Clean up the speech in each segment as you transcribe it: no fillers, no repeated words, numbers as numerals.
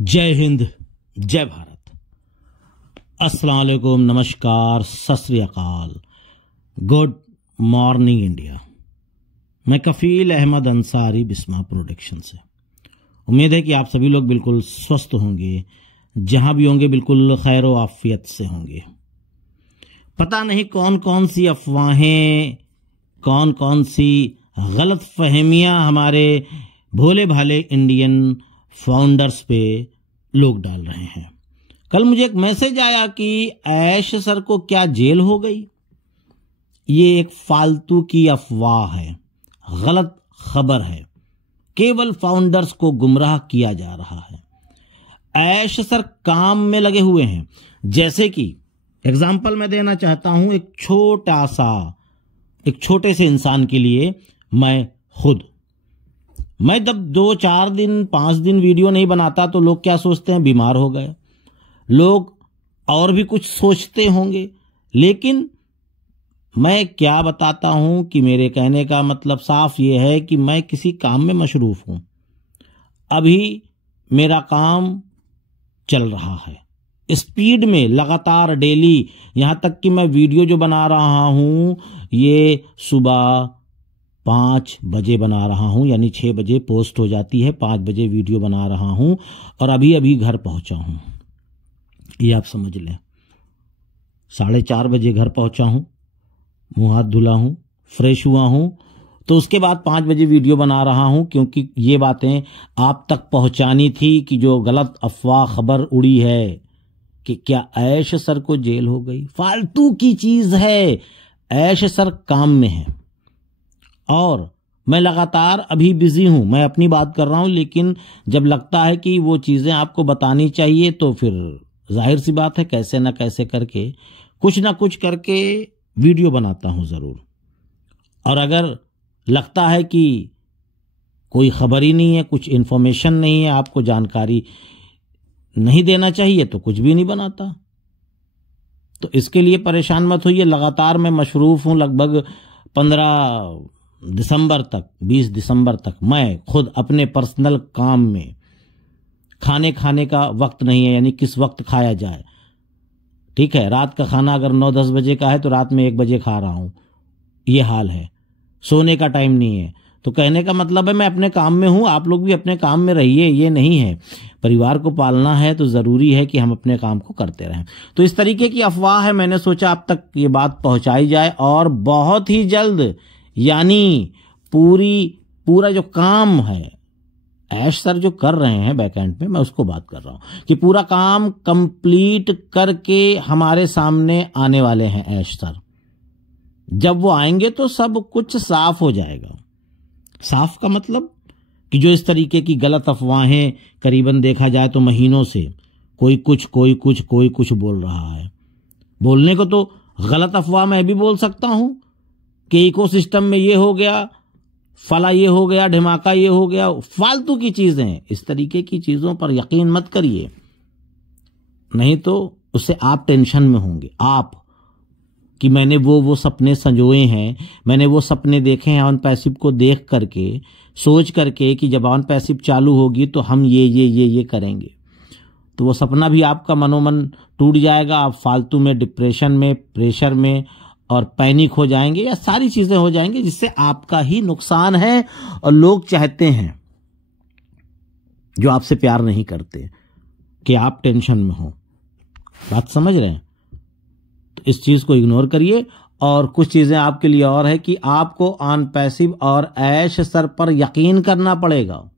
जय हिंद, जय भारत, अस्सलाम वालेकुम, नमस्कार, सत श्री अकाल, गुड मॉर्निंग इंडिया। मैं कफील अहमद अंसारी, बिस्मा प्रोडक्शन से। उम्मीद है कि आप सभी लोग बिल्कुल स्वस्थ होंगे, जहां भी होंगे बिल्कुल खैर व आफियत से होंगे। पता नहीं कौन कौन सी अफवाहें, कौन कौन सी गलत फहमियां हमारे भोले भाले इंडियन फाउंडर्स पे लोग डाल रहे हैं। कल मुझे एक मैसेज आया कि ऐश सर को क्या जेल हो गई। ये एक फालतू की अफवाह है, गलत खबर है, केवल फाउंडर्स को गुमराह किया जा रहा है। ऐश सर काम में लगे हुए हैं। जैसे कि एग्जाम्पल मैं देना चाहता हूं, एक छोटे से इंसान के लिए मैं जब 2-4 दिन 5 दिन वीडियो नहीं बनाता तो लोग क्या सोचते हैं, बीमार हो गए। लोग और भी कुछ सोचते होंगे, लेकिन मैं क्या बताता हूं कि मेरे कहने का मतलब साफ ये है कि मैं किसी काम में मशरूफ हूं। अभी मेरा काम चल रहा है स्पीड में, लगातार डेली, यहां तक कि मैं वीडियो जो बना रहा हूं ये सुबह 5 बजे बना रहा हूं, यानी 6 बजे पोस्ट हो जाती है, 5 बजे वीडियो बना रहा हूं और अभी अभी घर पहुंचा हूं। ये आप समझ लें, 4:30 बजे घर पहुंचा हूं, मुंह हाथ धुला हूं, फ्रेश हुआ हूं, तो उसके बाद 5 बजे वीडियो बना रहा हूं, क्योंकि ये बातें आप तक पहुंचानी थी कि जो गलत अफवाह खबर उड़ी है कि क्या ऐश सर को जेल हो गई। फालतू की चीज है। ऐश सर काम में है और मैं लगातार अभी बिजी हूं। मैं अपनी बात कर रहा हूं, लेकिन जब लगता है कि वो चीजें आपको बतानी चाहिए तो फिर जाहिर सी बात है कैसे ना कैसे करके कुछ ना कुछ करके वीडियो बनाता हूं जरूर। और अगर लगता है कि कोई खबर ही नहीं है, कुछ इन्फॉर्मेशन नहीं है, आपको जानकारी नहीं देना चाहिए, तो कुछ भी नहीं बनाता। तो इसके लिए परेशान मत होइए। लगातार मैं मशरूफ हूं। लगभग 15 दिसंबर तक, 20 दिसंबर तक मैं खुद अपने पर्सनल काम में, खाने का वक्त नहीं है, यानी किस वक्त खाया जाए। ठीक है, रात का खाना अगर 9-10 बजे का है तो रात में 1 बजे खा रहा हूं, ये हाल है। सोने का टाइम नहीं है। तो कहने का मतलब है मैं अपने काम में हूं, आप लोग भी अपने काम में रहिए। ये नहीं है, परिवार को पालना है तो जरूरी है कि हम अपने काम को करते रहें। तो इस तरीके की अफवाह है, मैंने सोचा आप तक ये बात पहुंचाई जाए और बहुत ही जल्द, यानी पूरा जो काम है ऐश सर जो कर रहे हैं बैकएंड पे, मैं उसको बात कर रहा हूं कि पूरा काम कंप्लीट करके हमारे सामने आने वाले हैं ऐश सर। जब वो आएंगे तो सब कुछ साफ हो जाएगा। साफ का मतलब कि जो इस तरीके की गलत अफवाहें करीबन देखा जाए तो महीनों से कोई कुछ बोल रहा है। बोलने को तो गलत अफवाह मैं भी बोल सकता हूं कि इकोसिस्टम में ये हो गया, फला ये हो गया, ढिमाका ये हो गया। फालतू की चीजें, इस तरीके की चीजों पर यकीन मत करिए, नहीं तो उससे आप टेंशन में होंगे। आप कि मैंने वो सपने संजोए हैं, मैंने वो सपने देखे हैं ऑन पैसिव को देख करके, सोच करके कि जब ऑन पैसिव चालू होगी तो हम ये करेंगे, तो वो सपना भी आपका मनोमन टूट जाएगा। आप फालतू में डिप्रेशन में, प्रेशर में और पैनिक हो जाएंगे, या सारी चीजें हो जाएंगी जिससे आपका ही नुकसान है। और लोग चाहते हैं, जो आपसे प्यार नहीं करते, कि आप टेंशन में हो। बात समझ रहे हैं? तो इस चीज को इग्नोर करिए। और कुछ चीजें आपके लिए और है कि आपको ऑन पैसिव और ऐश सर पर यकीन करना पड़ेगा,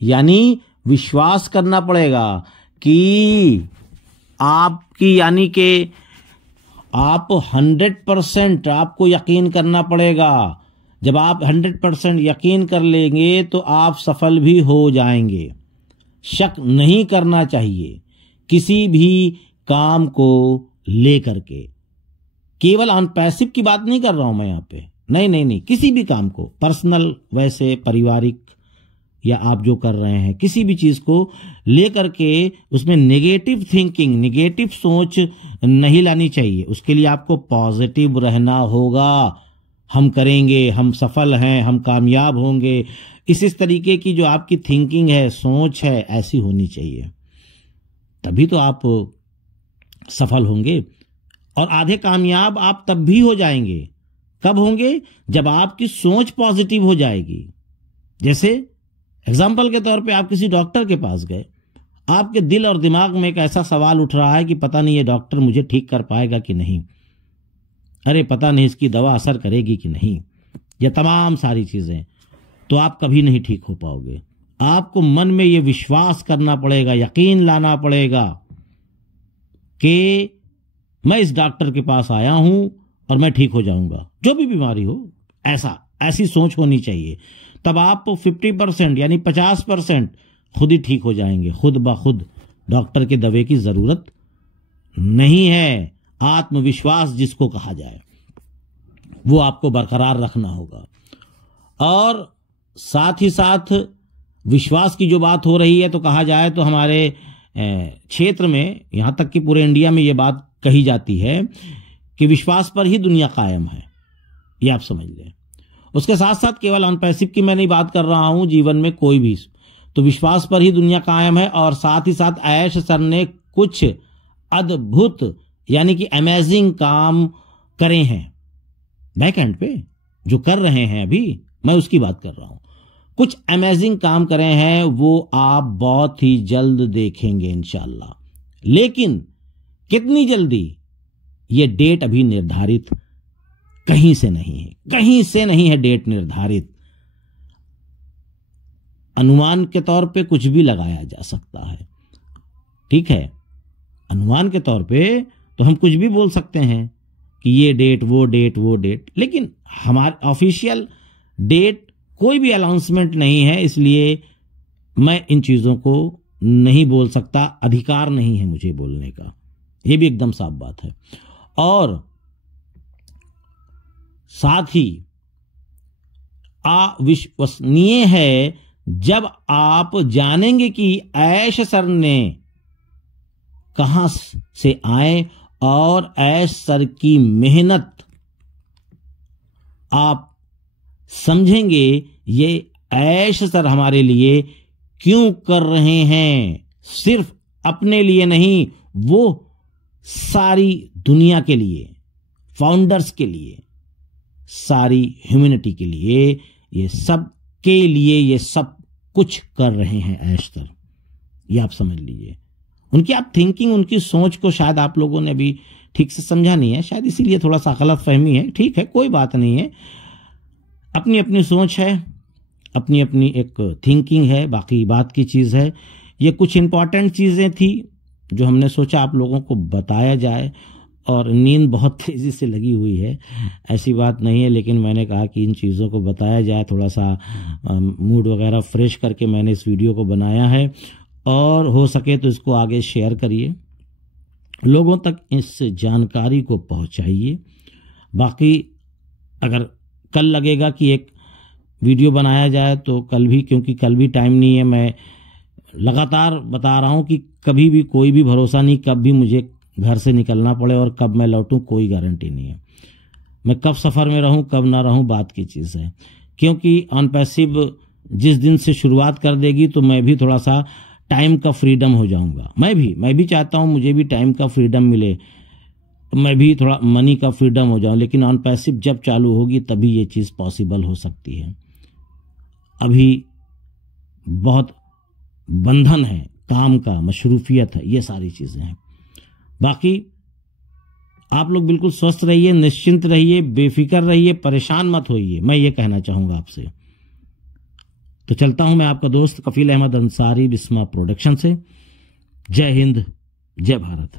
यानी विश्वास करना पड़ेगा कि आपकी, यानी कि आप 100% आपको यकीन करना पड़ेगा। जब आप 100% यकीन कर लेंगे तो आप सफल भी हो जाएंगे। शक नहीं करना चाहिए किसी भी काम को लेकर के। केवल ऑन पैसिव की बात नहीं कर रहा हूं मैं यहां पे, नहीं, किसी भी काम को, पर्सनल, वैसे पारिवारिक, या आप जो कर रहे हैं किसी भी चीज को लेकर के उसमें नेगेटिव थिंकिंग, नेगेटिव सोच नहीं लानी चाहिए। उसके लिए आपको पॉजिटिव रहना होगा। हम करेंगे, हम सफल हैं, हम कामयाब होंगे, इस तरीके की जो आपकी थिंकिंग है, सोच है, ऐसी होनी चाहिए। तभी तो आप सफल होंगे। और आधे कामयाब आप तब भी हो जाएंगे, कब होंगे? जब आपकी सोच पॉजिटिव हो जाएगी। जैसे एग्जाम्पल के तौर पे आप किसी डॉक्टर के पास गए, आपके दिल और दिमाग में एक ऐसा सवाल उठ रहा है कि पता नहीं ये डॉक्टर मुझे ठीक कर पाएगा कि नहीं, अरे पता नहीं इसकी दवा असर करेगी कि नहीं, ये तमाम सारी चीजें, तो आप कभी नहीं ठीक हो पाओगे। आपको मन में ये विश्वास करना पड़ेगा, यकीन लाना पड़ेगा कि मैं इस डॉक्टर के पास आया हूं और मैं ठीक हो जाऊंगा, जो भी बीमारी हो। ऐसी सोच होनी चाहिए। तब आप 50% यानी 50% खुद ही ठीक हो जाएंगे, खुद ब खुद। डॉक्टर के दवे की जरूरत नहीं है। आत्मविश्वास जिसको कहा जाए वो आपको बरकरार रखना होगा। और साथ ही साथ विश्वास की जो बात हो रही है, तो कहा जाए तो हमारे क्षेत्र में, यहां तक कि पूरे इंडिया में ये बात कही जाती है कि विश्वास पर ही दुनिया कायम है, ये आप समझ लें। उसके साथ साथ केवल ऑन पैसिव की मैं नहीं बात कर रहा हूं, जीवन में कोई भी, तो विश्वास पर ही दुनिया कायम है। और साथ ही साथ ऐश सर ने कुछ अद्भुत यानी कि अमेजिंग काम करे हैं बैक एंड पे, जो कर रहे हैं अभी, मैं उसकी बात कर रहा हूं। कुछ अमेजिंग काम करे हैं, वो आप बहुत ही जल्द देखेंगे इंशाल्लाह। लेकिन कितनी जल्दी, ये डेट अभी निर्धारित कहीं से नहीं है, कहीं से नहीं है डेट निर्धारित। अनुमान के तौर पे कुछ भी लगाया जा सकता है, ठीक है। अनुमान के तौर पे तो हम कुछ भी बोल सकते हैं कि ये डेट, वो डेट, वो डेट, लेकिन हमारे ऑफिशियल डेट कोई भी अनाउंसमेंट नहीं है, इसलिए मैं इन चीजों को नहीं बोल सकता, अधिकार नहीं है मुझे बोलने का, ये भी एकदम साफ बात है। और साथ ही अविश्वसनीय है जब आप जानेंगे कि ऐश सर ने कहां से आए और ऐश सर की मेहनत आप समझेंगे, ये ऐश सर हमारे लिए क्यों कर रहे हैं। सिर्फ अपने लिए नहीं, वो सारी दुनिया के लिए, फाउंडर्स के लिए, सारी ह्यूमैनिटी के लिए, ये सब के लिए ये सब कुछ कर रहे हैं ऐश सर, ये आप समझ लीजिए। उनकी आप थिंकिंग, उनकी सोच को शायद आप लोगों ने भी ठीक से समझा नहीं है, शायद इसीलिए थोड़ा सा गलत फहमी है। ठीक है, कोई बात नहीं है, अपनी अपनी सोच है, अपनी अपनी एक थिंकिंग है, बाकी बात की चीज़ है। ये कुछ इंपॉर्टेंट चीज़ें थी जो हमने सोचा आप लोगों को बताया जाए। और नींद बहुत तेज़ी से लगी हुई है, ऐसी बात नहीं है, लेकिन मैंने कहा कि इन चीज़ों को बताया जाए, थोड़ा सा मूड वगैरह फ्रेश करके मैंने इस वीडियो को बनाया है। और हो सके तो इसको आगे शेयर करिए, लोगों तक इस जानकारी को पहुंचाइए। बाकी अगर कल लगेगा कि एक वीडियो बनाया जाए तो कल भी, क्योंकि कल भी टाइम नहीं है। मैं लगातार बता रहा हूं कि कभी भी कोई भी भरोसा नहीं, कब भी मुझे घर से निकलना पड़े और कब मैं लौटूं, कोई गारंटी नहीं है। मैं कब सफ़र में रहूं, कब ना रहूं, बात की चीज़ है। क्योंकि ऑन पैसिव जिस दिन से शुरुआत कर देगी तो मैं भी थोड़ा सा टाइम का फ्रीडम हो जाऊंगा। मैं भी चाहता हूं मुझे भी टाइम का फ्रीडम मिले, मैं भी थोड़ा मनी का फ्रीडम हो जाऊं, लेकिन ऑन पैसिव जब चालू होगी तभी ये चीज़ पॉसिबल हो सकती है। अभी बहुत बंधन है, काम का मशरूफियत है, ये सारी चीज़ें हैं। बाकी आप लोग बिल्कुल स्वस्थ रहिए, निश्चिंत रहिए, बेफिक्र रहिए, परेशान मत होइए, मैं ये कहना चाहूँगा आपसे। तो चलता हूं मैं आपका दोस्त कफील अहमद अंसारी बिस्मा प्रोडक्शन से। जय हिंद, जय भारत।